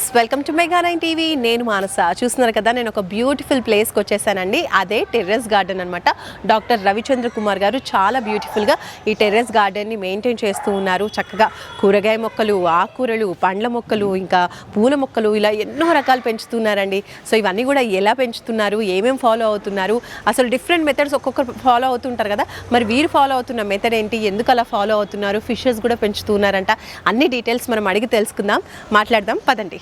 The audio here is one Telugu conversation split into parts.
Viewers, welcome to mega 9 TV. నేను మానస. చూస్తున్నారు కదా, నేను ఒక బ్యూటిఫుల్ ప్లేస్కి వచ్చేసానండి. అదే టెర్రస్ గార్డెన్ అనమాట. డాక్టర్ రవిచంద్ర కుమార్ గారు చాలా బ్యూటిఫుల్గా ఈ టెర్రస్ గార్డెన్ని మెయింటైన్ చేస్తూ ఉన్నారు. చక్కగా కూరగాయ మొక్కలు, ఆకుకూరలు, పండ్ల మొక్కలు, ఇంకా పూల మొక్కలు, ఇలా ఎన్నో రకాలు పెంచుతున్నారండి. సో ఇవన్నీ కూడా ఎలా పెంచుతున్నారు, ఏమేమి ఫాలో అవుతున్నారు, అసలు డిఫరెంట్ మెథడ్స్ ఒక్కొక్కరు ఫాలో అవుతుంటారు కదా, మరి వీరు ఫాలో అవుతున్న మెథడ్ ఏంటి, ఎందుకు అలా ఫాలో అవుతున్నారు, ఫిషెస్ కూడా పెంచుతున్నారంట. అన్ని డీటెయిల్స్ మనం అడిగి తెలుసుకుందాం, మాట్లాడదాం, పదండి.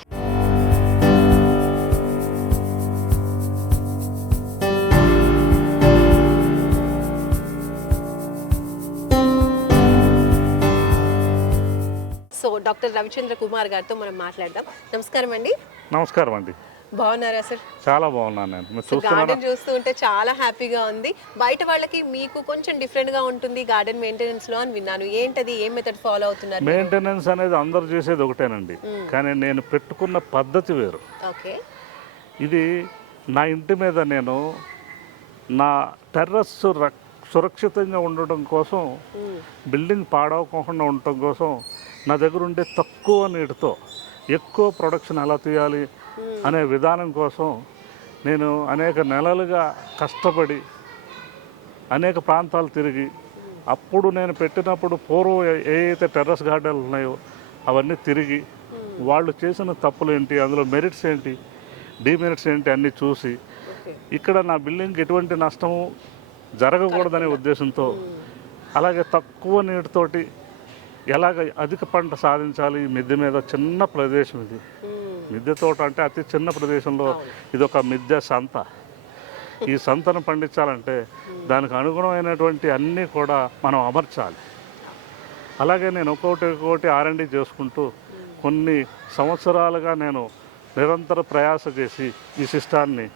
సో డాక్టర్ రవిచంద్ర కుమార్ గారితో మనం మాట్లాడదాం. నమస్కారం అండి. నమస్కారం అండి. బాగున్నారా సార్? చాలా బాగున్నాను నేను. గార్డెన్ చూస్తూ ఉంటే చాలా హ్యాపీగా ఉంది. బయట వాళ్ళకి మీకు కొంచెం డిఫరెంట్ గా ఉంటుంది గార్డెన్ మెయింటెనెన్స్ లో అని విన్నాను. ఏంటది, ఏ మెథడ్ ఫాలో అవుతున్నారు? మెయింటెనెన్స్ అనేది అందరు చేసేది ఒకటేనండి, కానీ నేను పెట్టుకున్న పద్ధతి వేరు. ఓకే. ఇది నా ఇంటి మీద నేను నా టెర్రస్ సురక్షితంగా ఉండడం కోసం, బిల్డింగ్ పాడవకుండా ఉండటం కోసం, నా దగ్గర ఉండే తక్కువ నీటితో ఎక్కువ ప్రొడక్షన్ ఎలా తీయాలి అనే విధానం కోసం నేను అనేక నెలలుగా కష్టపడి అనేక ప్రాంతాలు తిరిగి, అప్పుడు నేను పెట్టినప్పుడు పూర్వం ఏవైతే టెర్రస్ గార్డెన్లు ఉన్నాయో అవన్నీ తిరిగి, వాళ్ళు చేసిన తప్పులు ఏంటి, అందులో మెరిట్స్ ఏంటి, డిమెరిట్స్ ఏంటి అన్నీ చూసి, ఇక్కడ నా బిల్డింగ్కి ఎటువంటి నష్టము జరగకూడదనే ఉద్దేశంతో, అలాగే తక్కువ నీటితోటి ఎలాగ అధిక పంట సాధించాలి. ఈ మిద్దె మీద చిన్న ప్రదేశం ఇది, మిద్దె తోట అంటే అతి చిన్న ప్రదేశంలో ఇది ఒక మిద్దె సంత. ఈ సంతను పండించాలంటే దానికి అనుగుణమైనటువంటి అన్నీ కూడా మనం అమర్చాలి. అలాగే నేను ఒక్కొక్కటి R&D చేసుకుంటూ కొన్ని సంవత్సరాలుగా నేను నిరంతర ప్రయాస చేసి ఈ సిస్టాన్ని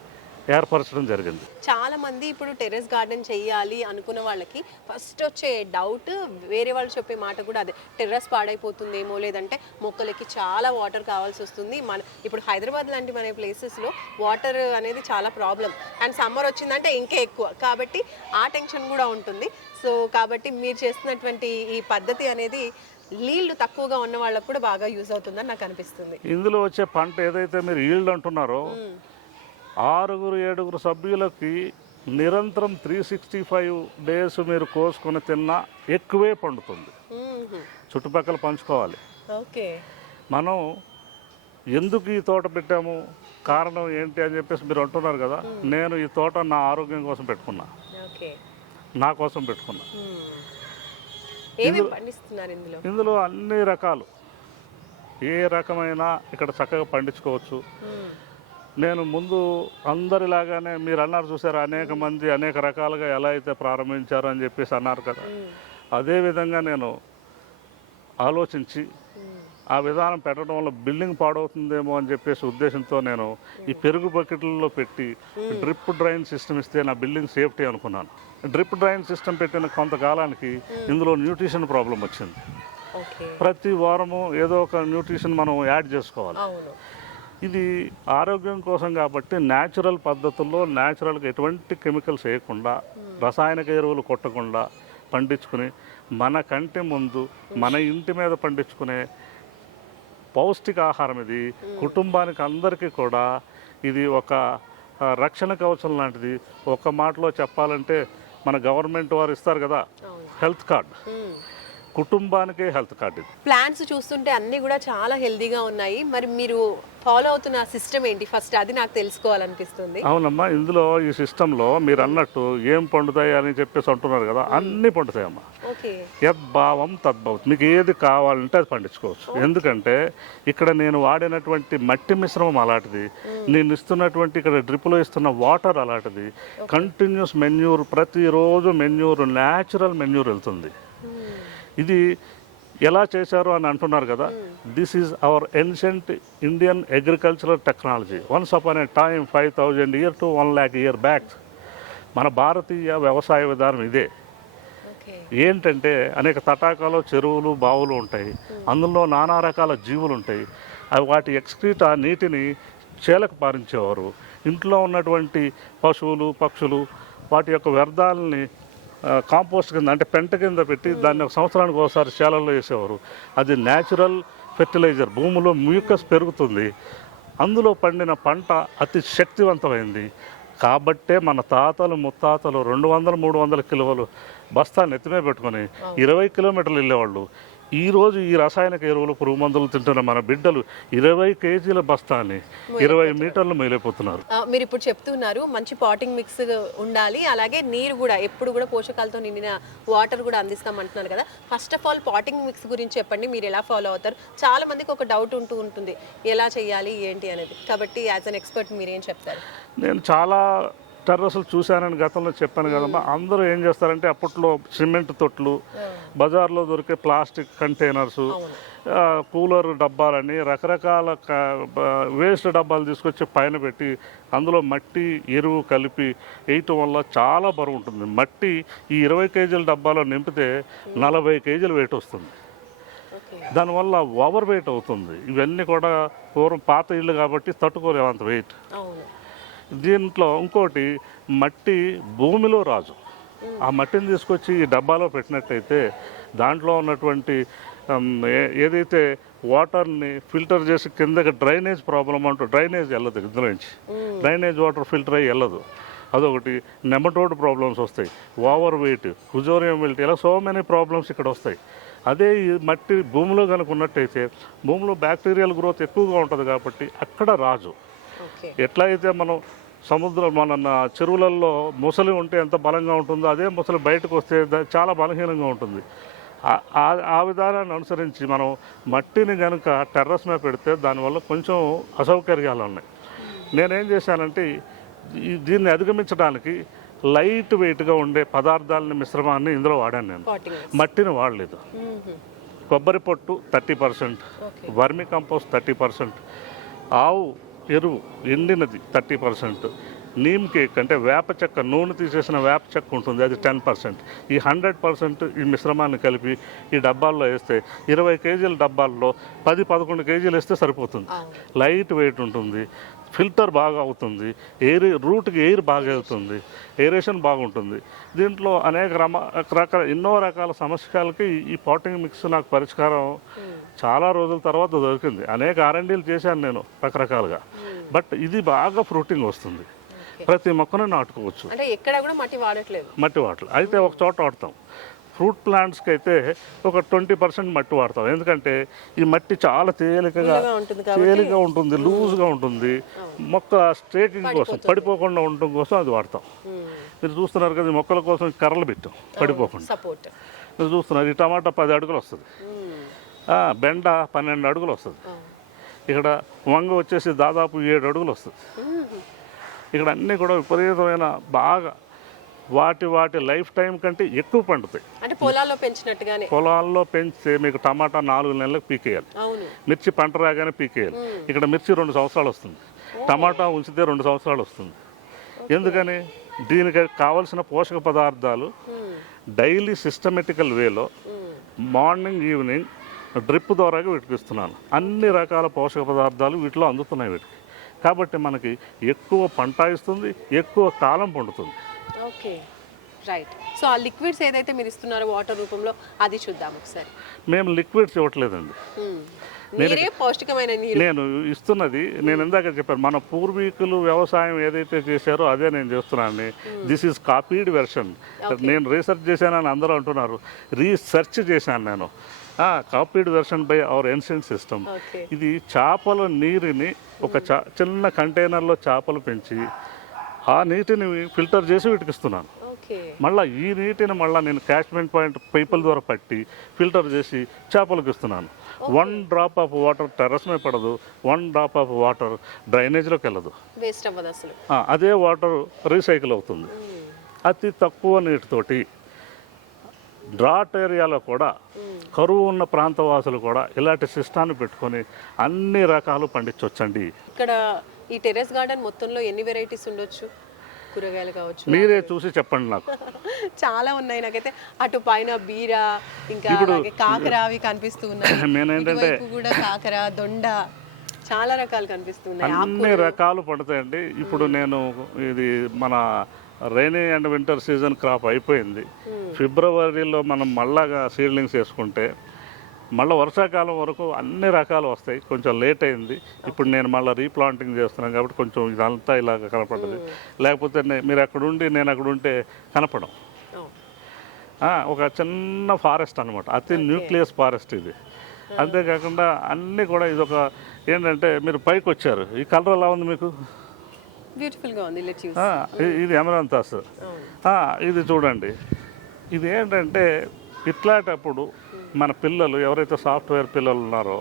ఏర్పరచడం జరిగింది. చాలా మంది ఇప్పుడు టెర్రస్ గార్డెన్ చేయాలి అనుకున్న వాళ్ళకి ఫస్ట్ వచ్చే డౌట్, వేరే వాళ్ళు చెప్పే మాట కూడా అదే, టెర్రస్ పాడైపోతుందేమో, లేదంటే మొక్కలకి చాలా వాటర్ కావాల్సి వస్తుంది. ఇప్పుడు హైదరాబాద్ లాంటి మన ప్లేసెస్లో వాటర్ అనేది చాలా ప్రాబ్లం, అండ్ సమ్మర్ వచ్చిందంటే ఇంకా ఎక్కువ, కాబట్టి ఆ టెన్షన్ కూడా ఉంటుంది. సో కాబట్టి మీరు చేస్తున్నటువంటి ఈ పద్ధతి అనేది నీళ్లు తక్కువగా ఉన్న వాళ్ళకు కూడా బాగా యూజ్ అవుతుందని నాకు అనిపిస్తుంది. ఇందులో వచ్చే పంట ఏదైతే మీరు ఈల్డ్ అంటున్నారో, 6-7 సభ్యులకి నిరంతరం 365 డేస్ మీరు కోసుకొని తిన్నా ఎక్కువే పండుతుంది. చుట్టుపక్కల పంచుకోవాలి. ఓకే. మనం ఎందుకు ఈ తోట పెట్టాము, కారణం ఏంటి అని చెప్పేసి మీరు అంటున్నారు కదా. నేను ఈ తోట నా ఆరోగ్యం కోసం పెట్టుకున్నా, నా కోసం పెట్టుకున్నా. ఇందులో అన్ని రకాలు, ఏ రకమైన ఇక్కడ చక్కగా పండించుకోవచ్చు. నేను ముందు అందరిలాగానే మీరు అన్నారు చూసారు, అనేక మంది అనేక రకాలుగా ఎలా అయితే ప్రారంభించారు అని చెప్పేసి అన్నారు కదా, అదేవిధంగా నేను ఆలోచించి ఆ విధానం పెట్టడం వల్ల బిల్డింగ్ పాడవుతుందేమో అని చెప్పేసి ఉద్దేశంతో నేను ఈ పెరుగు బకెట్లలో పెట్టి డ్రిప్ డ్రైన్ సిస్టమ్ ఇస్తే నా బిల్డింగ్ సేఫ్టీ అనుకున్నాను. డ్రిప్ డ్రైన్ సిస్టమ్ పెట్టిన కొంతకాలానికి ఇందులో న్యూట్రిషన్ ప్రాబ్లం వచ్చింది. ప్రతి వారము ఏదో ఒక న్యూట్రిషన్ మనం యాడ్ చేసుకోవాలి. ఇది ఆరోగ్యం కోసం కాబట్టి న్యాచురల్ పద్ధతుల్లో, న్యాచురల్గా ఎటువంటి కెమికల్స్ వేయకుండా, రసాయనిక ఎరువులు కొట్టకుండా పండించుకుని, మన కంటి ముందు మన ఇంటి మీద పండించుకునే పౌష్టికాహారం ఇది. కుటుంబానికి అందరికీ కూడా ఇది ఒక రక్షణ కవచం లాంటిది. ఒక మాటలో చెప్పాలంటే మన గవర్నమెంట్ వారు ఇస్తారు కదా హెల్త్ కార్డ్, కుటుంబానికే హెల్త్ కార్డ్ ఇది. ప్లాంట్స్ చూస్తుంటే అన్నీ కూడా చాలా హెల్దీగా ఉన్నాయి. మరి మీరు ఫాలో అవుతున్న సిస్టమ్ ఏంటి, ఫస్ట్ అది నాకు తెలుసుకోవాలనిపిస్తుంది. అవునమ్మా, ఇందులో ఈ సిస్టంలో మీరు అన్నట్టు ఏం పండుతాయి అని చెప్పేసి అంటున్నారు కదా, అన్నీ పండుతాయమ్మా. యద్భావం తద్భవతి, మీకు ఏది కావాలంటే అది పండించుకోవచ్చు. ఎందుకంటే ఇక్కడ నేను వాడినటువంటి మట్టి మిశ్రమం అలాంటిది, నేను ఇస్తున్నటువంటి ఇక్కడ డ్రిప్లో ఇస్తున్న వాటర్ అలాంటిది, కంటిన్యూస్ మెన్యూర్, ప్రతిరోజు మెన్యూర్, న్యాచురల్ మెన్యూర్ వెళ్తుంది. ఇది ఎలా చేశారు అని అంటున్నారు కదా, this is our ancient Indian agricultural technology. Once upon A time 5000 years to 1 lakh years back మన భారతీయ వ్యవసాయ విధానం ఇదే. ఏంటంటే అనేక తటాకాలు, చెరువులు, బావులు ఉంటాయి, అందులో నానా రకాల జీవులు ఉంటాయి. అవి వాటి ఎక్స్క్రీట్, ఆ నీటిని చేలకు పారించేవారు. ఇంట్లో ఉన్నటువంటి పశువులు, పక్షులు వాటి యొక్క వ్యర్థాలని కాంపోస్ట్ కింద, అంటే పెంట కింద పెట్టి దాన్ని ఒక సంవత్సరానికి ఒకసారి చేలల్లో వేసేవారు. అది న్యాచురల్ ఫెర్టిలైజర్, భూమిలో మ్యూకస్ పెరుగుతుంది, అందులో పండిన పంట అతి శక్తివంతమైంది. కాబట్టే మన తాతలు ముత్తాతలు 200-300 కిలోలు బస్తా నెత్తిమే పెట్టుకొని 20 కిలోమీటర్లు వెళ్ళేవాళ్ళు. ఈరోజు ఈ రసాయనిక ఎరువులు, పురుగు మందులు తింటున్న మన బిడ్డలు 20 కేజీల బస్తాని 20 మీటర్లు మేలైపోతున్నారు. మీరు ఇప్పుడు చెప్తున్నారు మంచి పాటింగ్ మిక్స్ ఉండాలి, అలాగే నీరు కూడా ఎప్పుడు కూడా పోషకాలతో నిండిన వాటర్ కూడా అందిస్తాం అంటున్నారు కదా. First of all potting mix గురించి చెప్పండి, మీరు ఎలా ఫాలో అవుతారు? చాలా మందికి ఒక డౌట్ ఉంటుంది ఎలా చేయాలి ఏంటి అనేది, కాబట్టి యాజ్ అన్ ఎక్స్పర్ట్ మీరు ఏం చెప్తారు? నేను చాలా టెర్రస్లు చూశానని గతంలో చెప్పాను కదమ్మా. అందరూ ఏం చేస్తారంటే అప్పట్లో సిమెంట్ తొట్లు, బజార్లో దొరికే ప్లాస్టిక్ కంటైనర్సు, కూలర్ డబ్బాలని, రకరకాల వేస్ట్ డబ్బాలు తీసుకొచ్చి పైన పెట్టి అందులో మట్టి ఎరువు కలిపి వేయటం వల్ల చాలా బరువు ఉంటుంది. మట్టి ఈ 20 కేజీల డబ్బాలో నింపితే 40 కేజీలు వెయిట్ వస్తుంది. దానివల్ల ఓవర్ వెయిట్ అవుతుంది. ఇవన్నీ కూడా పూర్వం పాత ఇళ్ళు కాబట్టి తట్టుకోలేవు అంత వెయిట్. దీంట్లో ఇంకోటి, మట్టి భూమిలో రాజు. ఆ మట్టిని తీసుకొచ్చి ఈ డబ్బాలో పెట్టినట్టయితే దాంట్లో ఉన్నటువంటి ఏదైతే వాటర్ని ఫిల్టర్ చేసి కిందకి డ్రైనేజ్ ప్రాబ్లం అంటూ డ్రైనేజ్ వెళ్ళదు, ఇందులో నుంచి డ్రైనేజ్ వాటర్ ఫిల్టర్ అయ్యి వెళ్ళదు. అదొకటి. నెమటోడ్ ప్రాబ్లమ్స్ వస్తాయి, ఓవర్ వెయిట్, ఫుజోరియం విల్ట్, ఇలా సో మెనీ ప్రాబ్లమ్స్ ఇక్కడ వస్తాయి. అదే ఈ మట్టి భూమిలో కనుక ఉన్నట్టయితే భూమిలో బ్యాక్టీరియల్ గ్రోత్ ఎక్కువగా ఉంటుంది కాబట్టి అక్కడ రాజు. ఎట్లయితే మనం మన చెరువులలో ముసలి ఉంటే ఎంత బలంగా ఉంటుందో అదే ముసలి బయటకు వస్తే చాలా బలహీనంగా ఉంటుంది. ఆ విధానాన్ని అనుసరించి మనం మట్టిని కనుక టెర్రస్ మీద పెడితే దానివల్ల కొంచెం అసౌకర్యాలు ఉన్నాయి. నేనేం చేశానంటే దీన్ని అధిగమించడానికి లైట్ వెయిట్గా ఉండే పదార్థాలని, మిశ్రమాన్ని ఇందులో వాడాను. నేను మట్టిని వాడలేదు. కొబ్బరి పొట్టు 30%, వర్మి కంపోస్ట్ 30%, ఆవు ఎరువు ఎండినది 30%, నీమ్ కేక్ అంటే వేప చెక్క, నూనె తీసేసిన వేప చెక్క ఉంటుంది, అది 10%. ఈ 100% ఈ మిశ్రమాన్ని కలిపి ఈ డబ్బాల్లో వేస్తే 20 కేజీల డబ్బాల్లో 10-11 కేజీలు వేస్తే సరిపోతుంది. లైట్ వెయిట్ ఉంటుంది, ఫిల్టర్ బాగా అవుతుంది, రూట్కి ఎయిర్ బాగా వెళ్తుంది, ఏరేషన్ బాగుంటుంది. దీంట్లో ఎన్నో రకాల సమస్యలకి ఈ పాటింగ్ మిక్స్ నాకు పరిష్కారం చాలా రోజుల తర్వాత దొరికింది. అనేక R&Dలు చేశాను నేను రకరకాలుగా. బట్ ఇది బాగా ఫ్రూటింగ్ వస్తుంది. ప్రతి మొక్కను నాటుకోవచ్చు. అంటే ఎక్కడ కూడా మట్టి వాడట్లేదు. మట్టి వాడలేదు. అయితే ఒక చోట వాడతాం. ఫ్రూట్ ప్లాంట్స్కి అయితే ఒక 20% మట్టి వాడతాం. ఎందుకంటే ఈ మట్టి చాలా తేలికగా ఉంటుంది, లూజ్గా ఉంటుంది. మొక్క స్ట్రేకింగ్ కోసం, పడిపోకుండా ఉండటం కోసం అది వాడతాం. మీరు చూస్తున్నారు కదా, మొక్కల కోసం కర్రలు పెట్టాం పడిపోకుండా. మీరు చూస్తున్నారు, ఈ టమాటా 10 అడుగులు వస్తుంది, బెండ 12 అడుగులు వస్తుంది, ఇక్కడ వంగ వచ్చేసి దాదాపు 7 అడుగులు వస్తుంది. ఇక్కడ అన్నీ కూడా విపరీతమైన బాగా వాటి లైఫ్ టైం కంటే ఎక్కువ పండుతాయి. అంటే పొలాల్లో పెంచినట్టుగానే. పొలాల్లో పెంచితే మీకు టమాటా 4 నెలలకు పీకేయాలి, మిర్చి పంట రాగానే పీకేయాలి. ఇక్కడ మిర్చి 2 సంవత్సరాలు వస్తుంది, టమాటా ఉంచితే 2 సంవత్సరాలు వస్తుంది. ఎందుకని? దీనికి కావలసిన పోషక పదార్థాలు డైలీ సిస్టమేటికల్ వేలో మార్నింగ్ ఈవినింగ్ డ్రిప్ ద్వారా వీటికి ఇస్తున్నాను. అన్ని రకాల పోషక పదార్థాలు వీటిలో అందుతున్నాయి వీటికి. కాబట్టి మనకి ఎక్కువ పంట ఇస్తుంది, ఎక్కువ కాలం పండుతుంది. Okay, right. సో ఆ లిక్విడ్స్ ఏదైతే మీరు ఇస్తున్నారో వాటర్ రూపంలో, అది చూద్దాం ఒకసారి. మేము లిక్విడ్స్ ఇవ్వట్లేదండి, పౌష్టికమైన నీరు నేను ఇస్తున్నది. నేను ఇందాక చెప్పాను, మన పూర్వీకులు వ్యవసాయం ఏదైతే చేశారో అదే నేను చేస్తున్నాను. This is copied version. నేను రీసెర్చ్ చేశానని అందరూ అంటున్నారు, రీసెర్చ్ చేశాను నేను. Copied version by our ancient system. ఇది చేపల నీరుని ఒక చిన్న కంటైనర్లో చేపలు పెంచి ఆ నీటిని ఫిల్టర్ చేసి వీటికి ఇస్తున్నాను. మళ్ళీ ఈ నీటిని నేను క్యాచ్మెంట్ పాయింట్ పైపుల ద్వారా పట్టి ఫిల్టర్ చేసి చేపలకు ఇస్తున్నాను. 1 డ్రాప్ ఆఫ్ వాటర్ టెర్రస్ మీద పడదు, 1 డ్రాప్ ఆఫ్ వాటర్ డ్రైనేజ్లోకి వెళ్ళదు, వేస్ట్ అవ్వదు అసలు. అదే వాటర్ రీసైకిల్ అవుతుంది. అతి తక్కువ నీటితోటి డ్రాట్ ఏరియాలో కూడా, కరువు ఉన్న ప్రాంతవాసులు కూడా ఇలాంటి సిస్టాన్ని పెట్టుకొని అన్ని రకాలు పండించవచ్చండి. ఇక్కడ ఈ టెర్రస్ గార్డెన్ మొత్తంలో ఎన్ని వెరైటీస్ ఉండొచ్చు? కూరగాయలు కావచ్చు, మీరే చూసి చెప్పండి నాకు. చాలా ఉన్నాయి. నాకైతే అటు పైన బీర, ఇంకా కాకర అవి కనిపిస్తూ ఉన్నాయి. నేనేంటంటే కూడా కాకర, దొండ, చాలా రకాలు కనిపిస్తున్నాయి. అన్ని రకాలు పడతాయండి. ఇప్పుడు నేను ఇది మన rainy and winter season crop అయిపోయింది. ఫిబ్రవరిలో మనం మళ్ళాగా సీడ్లింగ్స్ వేసుకుంటే మళ్ళీ వర్షాకాలం వరకు అన్ని రకాలు వస్తాయి. కొంచెం లేట్ అయింది. ఇప్పుడు నేను మళ్ళీ రీప్లాంటింగ్ చేస్తున్నాను కాబట్టి కొంచెం ఇదంతా ఇలాగ కనపడుతుంది. లేకపోతే మీరు అక్కడుండి నేను అక్కడ ఉంటే కనపడం. ఒక చిన్న ఫారెస్ట్ అనమాట, అతి న్యూక్లియస్ ఫారెస్ట్ ఇది. అంతేకాకుండా అన్నీ కూడా ఇది ఒక ఏంటంటే మీరు పైకి వచ్చారు, ఈ కలర్ ఎలా ఉంది మీకు? బ్యూటిఫుల్గా ఉంది. ఇది ఎమరాంతాస్. ఇది చూడండి, ఇది ఏంటంటే ఇట్లాంటప్పుడు మన పిల్లలు ఎవరైతే సాఫ్ట్వేర్ పిల్లలు ఉన్నారో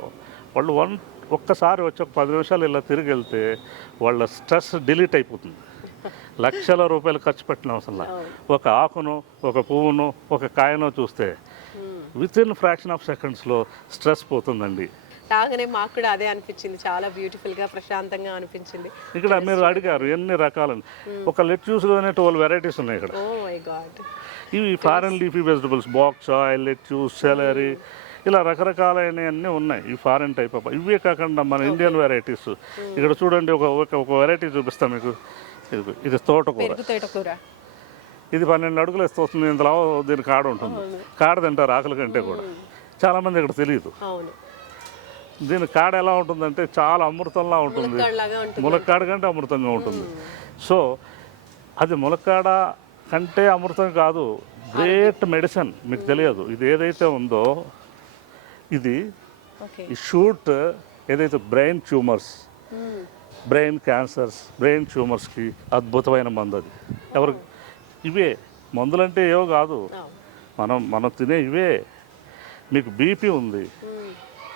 వాళ్ళు ఒక్కసారి వచ్చి ఒక 10 నిమిషాలు ఇలా తిరిగి వెళ్తే వాళ్ళ స్ట్రెస్ డిలీట్ అయిపోతుంది. లక్షల రూపాయలు ఖర్చు పెట్టిన అవసరం లేదు. ఒక ఆకును, ఒక పువ్వును, ఒక కాయను చూస్తే విత్ ఇన్ ఫ్రాక్షన్ ఆఫ్ సెకండ్స్లో స్ట్రెస్ పోతుందండి. రాగానే మాకు కూడా అదే అనిపించింది, చాలా బ్యూటిఫుల్గా ప్రశాంతంగా అనిపించింది. ఇక్కడ మీరు అడిగారు ఎన్ని రకాలు, ఒక లెట్యూస్లోనే 12 వెరైటీస్ ఉన్నాయి ఇక్కడ. ఇవి foreign leafy vegetables, bok choy, lettuce, celery, ఇలా రకరకాలైనవన్నీ ఉన్నాయి. ఈ ఫారెన్ టైప్ ఆఫ్ ఇవే కాకుండా మన ఇండియన్ వెరైటీస్. ఇక్కడ చూడండి, ఒక వెరైటీ చూపిస్తాం మీకు. ఇది తోటకూర. ఇది 12 అడుగులు వస్తుంది. ఇంతలో దీని కాడ ఉంటుంది. కాడ తింటారు ఆకుల కంటే కూడా. చాలామంది ఇక్కడ తెలియదు. దీని కాడ ఎలా ఉంటుందంటే చాలా అమృతంలా ఉంటుంది. ములక్కాడ కంటే అమృతంగా ఉంటుంది. సో అది ములక్కాడ కంటే అమృతం కాదు, గ్రేట్ మెడిసిన్. మీకు తెలియదు ఇది ఏదైతే ఉందో, ఇది ఈ షూట్ ఏదైతే brain tumours, brain cancers, brain ట్యూమర్స్కి అద్భుతమైన మందు అది. ఎవరు ఇవే మందులంటే ఏవో కాదు, మనం తినే ఇవే. మీకు బీపీ ఉంది,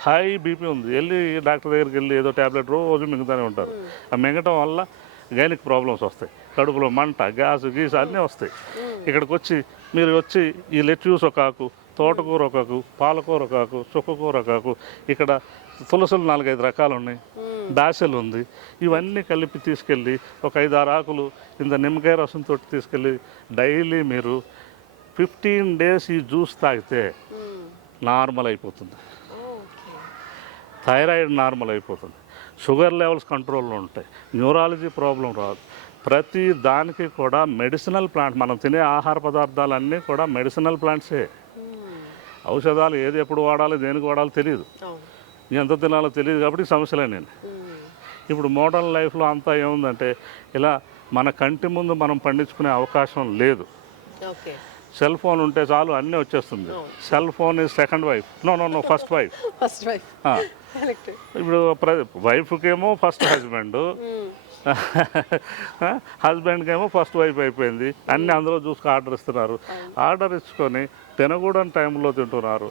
హై బీపీ ఉంది, వెళ్ళి డాక్టర్ దగ్గరికి వెళ్ళి ఏదో ట్యాబ్లెట్ రోజు మింగుతూనే ఉంటారు. ఆ మింగటం వల్ల గైనిక్ ప్రాబ్లమ్స్ వస్తాయి, కడుపులో మంట, గ్యాస్ గీస్ అన్నీ వస్తాయి. ఇక్కడికి వచ్చి మీరు వచ్చి ఈ లెట్యూస్ ఒక ఆకు, తోటకూర ఒక ఆకు, పాలకూర ఒక ఆకు, చుక్కకూర ఒక ఆకు, ఇక్కడ తులసులు 4-5 రకాలు ఉన్నాయి, దాసెలు ఉంది, ఇవన్నీ కలిపి తీసుకెళ్ళి ఒక 5-6 ఆకులు ఇంత నిమ్మకాయ రసంతో తీసుకెళ్ళి డైలీ మీరు 15 డేస్ ఈ జ్యూస్ తాగితే నార్మల్ అయిపోతుంది. థైరాయిడ్ నార్మల్ అయిపోతుంది, షుగర్ లెవెల్స్ కంట్రోల్లో ఉంటాయి, న్యూరాలజీ ప్రాబ్లం రాదు. ప్రతి దానికి కూడా మెడిసినల్ ప్లాంట్. మనం తినే ఆహార పదార్థాలన్నీ కూడా మెడిసినల్ ప్లాంట్సే. ఔషధాలు ఏది ఎప్పుడు వాడాలి, దేనికి వాడాలో తెలియదు, ఎంత తినాలో తెలియదు కాబట్టి సమస్యలే. నేను ఇప్పుడు మోడర్న్ లైఫ్లో అంతా ఏముందంటే ఇలా మన కంటి ముందు మనం పండించుకునే అవకాశం లేదు. సెల్ ఫోన్ ఉంటే చాలు అన్నీ వచ్చేస్తుంది. Cell phone is second wife. No first wife. ఇప్పుడు వైఫ్కేమో ఫస్ట్ హస్బెండ్, హస్బెండ్కి ఏమో ఫస్ట్ వైఫ్ అయిపోయింది. అన్నీ అందరూ చూసుకు ఆర్డర్ ఇస్తున్నారు. ఆర్డర్ ఇచ్చుకొని తినకూడని టైంలో తింటున్నారు.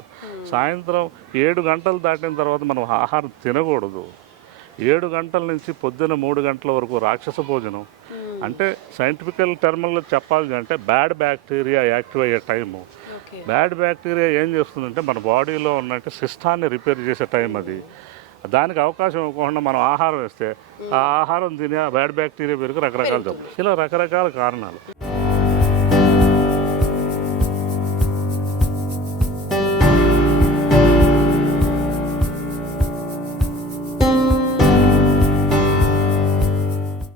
సాయంత్రం 7 గంటలు దాటిన తర్వాత మనం ఆహారం తినకూడదు. 7 గంటల నుంచి పొద్దున్న 3 గంటల వరకు రాక్షస భోజనం. అంటే సైంటిఫికల్ టర్మ్లో చెప్పాలి అంటే బ్యాడ్ బ్యాక్టీరియా యాక్టివ్ అయ్యే టైము. బ్యాడ్ బ్యాక్టీరియా ఏం చేస్తుందంటే మన బాడీలో ఉన్నట్టు సిస్టాన్ని రిపేర్ చేసే టైం అది. దానికి అవకాశం ఇవ్వకుండా మనం ఆహారం ఇస్తే ఆ ఆహారం తినే బ్యాడ్ బ్యాక్టీరియా పెరిగి రకరకాల జబ్బులు, ఇలా రకరకాల కారణాలు.